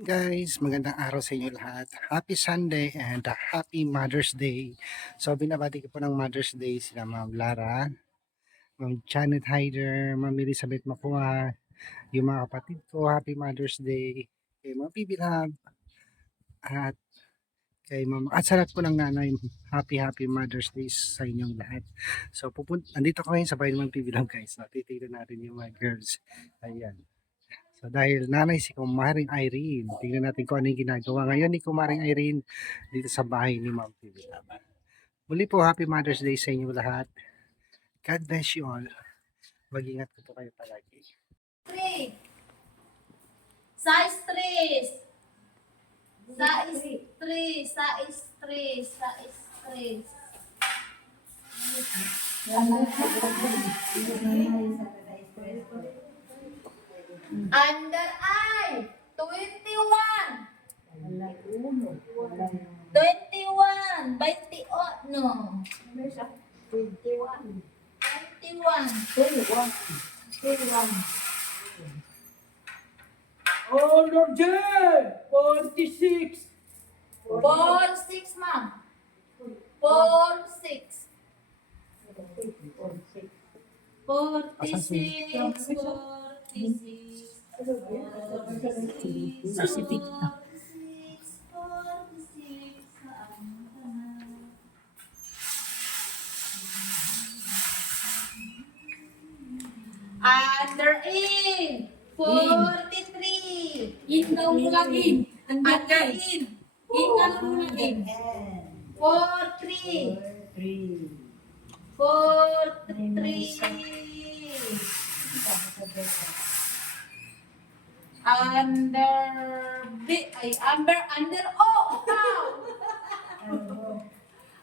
Guys, magandang araw sa inyo lahat. Happy Sunday and Happy Mother's Day. So, binabati ko po ng Mother's Day sila Ma'am Lara, Ma'am Janet Hyder, Ma'am Elizabeth Makua, yung mga kapatid ko. Happy Mother's Day. Kay Ma'am Bibilab at kay Ma'am at sa lahat po ng nanay. Happy Mother's Day sa inyong lahat. So, andito ko ngayon sa bahay ng Ma'am Bibilab guys. So, titignan natin yung mga girls. Ayan. So dahil nanay si Kumaring Irene, tingnan natin kung ano yung ginagawa ngayon ni Kumaring Irene dito sa bahay ni Ma'am TV Lab. Muli po, Happy Mother's Day sa inyo lahat. God bless you all. Mag-ingat po kayo palagi. 3. Size 3. Size 3. Size 3. Size 3. Under eye. 21. 21. 21. No. 21. Order J, 46. 4-6, ma'am. 4-6. 46. 46. Under in. 43. In daw mo lagi. Under in. In ka mo lagi. 43. 43. Under B. Ay, under O. Upaw.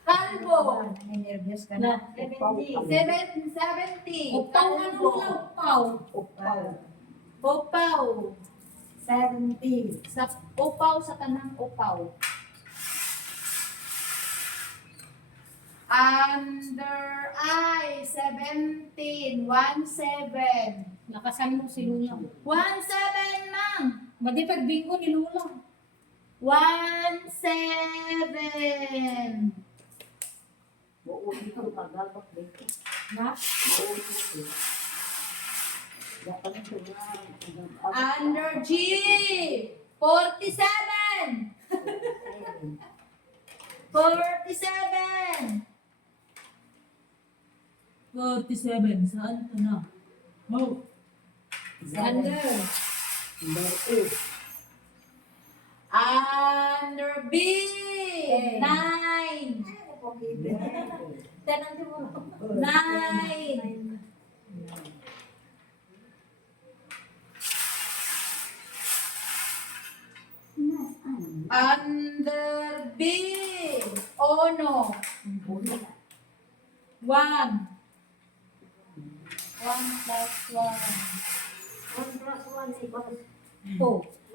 Kalbo. 70. Upaw na mo lang upaw. Upaw. Sa upaw sa tanang upaw. Under I, 17. 17. Nakasan mo si Lula. 17, ma'am. Madi pag bingo ni Lula. 17. Na? Under G, 47. 47. 47, saan ka na? Oh, Under. Under B, 9. 9. Under B, Ono. 1. 1 plus 1. 2.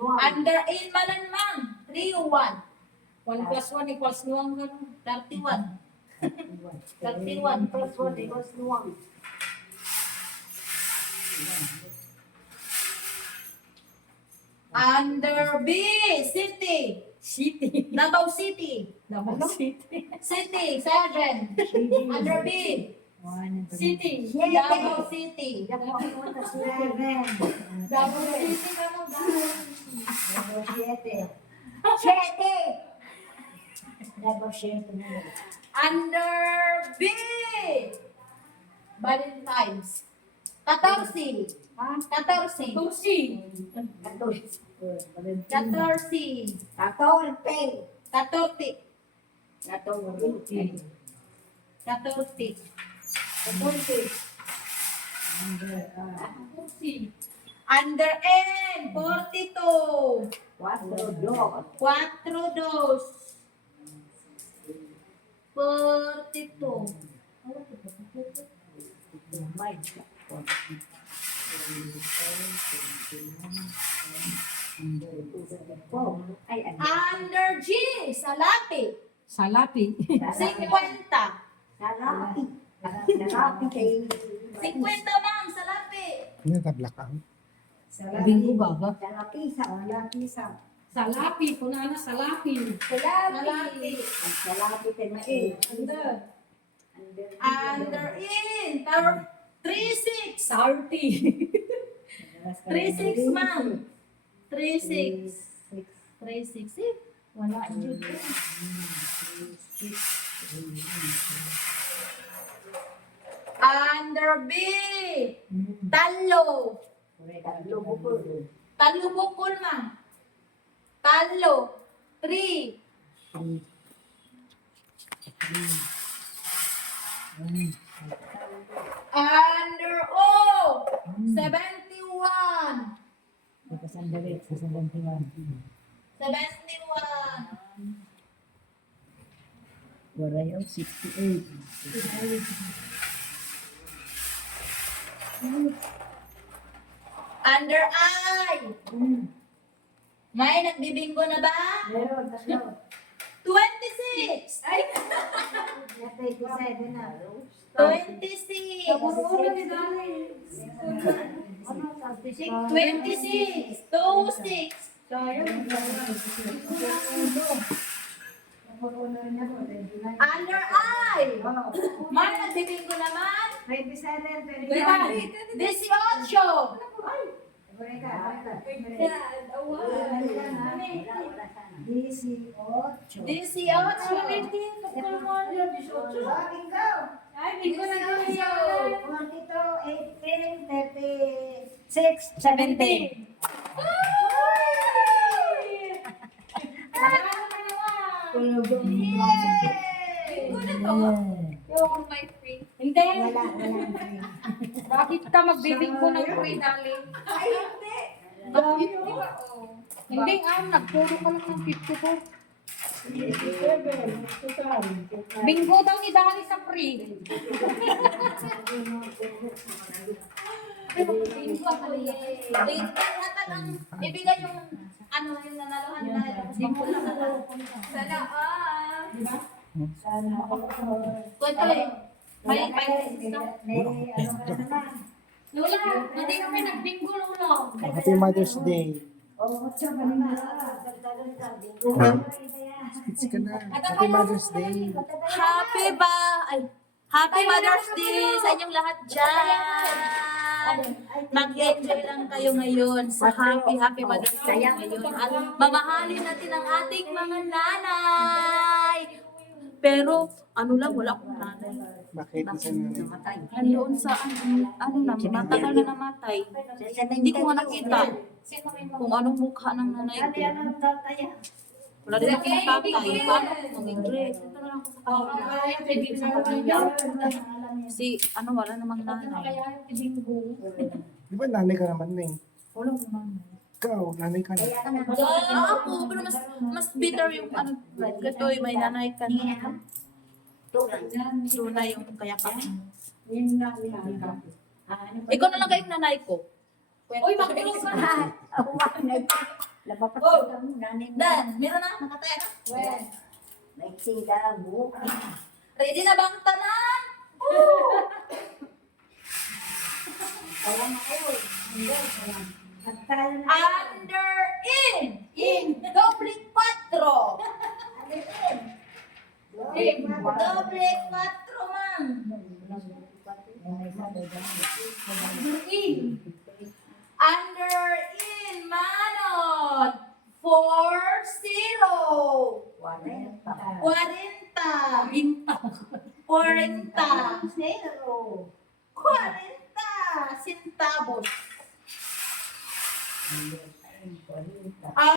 Under in manan mang. 3 o 1. 1 plus 1 equals 2 ganun. 31. 31 plus 1 equals 1. Under B, City. City. Davao City. Davao City. City, 7. Under B, City. Davao City. Davao City ka mo, Under B, Valentine's. 14. 14. Tusi. 14. 14. Tusi. Under N, 42. 4-2. 42. Under G, Salapi. Salapi. 50. 50, ma'am, Salapi. Ano na black out? Bingo ba ba? Salapi. Punana salapi. Salapi. Ang salapi kay Mai. Under in. 3-6. Salty. 3-6, ma'am. 3-6. 3-6. Eh, wala yun. Under B. Talo. Tatlo bukol. Talo bukol, ma'am. Talo. 3. Under O. 71. Sandali, sa 71. 71. Warayo, 68. Under I. May nagbibingo na ba? Meron, tatlo. 26. Ay, Natay ko sa ito na. 26. Kapuro ni Dali. 26. 26. Under I. May nagbibingo naman? 27, 18. Ay, bingo na daw yan. 17. Yung my free. Hindi. Wala. Bakit ka magbibingko ng free, Dali? Ay, hindi. Hindi, nagpuro ka lang ng 54. Bingo daw ni Dali sa free. Ibigay yung ano yung nanaluhan na simple na sana kwento eh. May Lola, hindi kami nagbingo, Lola. Happy Mother's Day. It's ka na. Happy Mother's Day. Happy Mother's Day sa inyong lahat dyan. Mag-enjoy lang kayo ngayon sa Happy Mother's Day ngayon. At mamahalin natin ang ating mga nanay. Pero, ano lang, wala akong nanay. Bakit? Isa na. Nandoon sa, matagal na namatay. Hindi ko nga nakita kung anong mukha ng nanay ko. Wala din akong tatay. Paano ako mag-dress? Ito na lang ako sa Si, wala namang nanay. Di ba nanay ka naman na eh? Wala namang nanay. Ikaw, nanay ka na. Ako, pero mas bitter yung ito may nanay ka na. Tunay yung kaya kami. Ikaw na lang kayong nanay ko. Uy, magtulog ka na. Dan, meron na, nakataya na. Ready na bang tanan? Under in doble 4. Doble 4, ma'am. Under in manot 40. 40 centavos.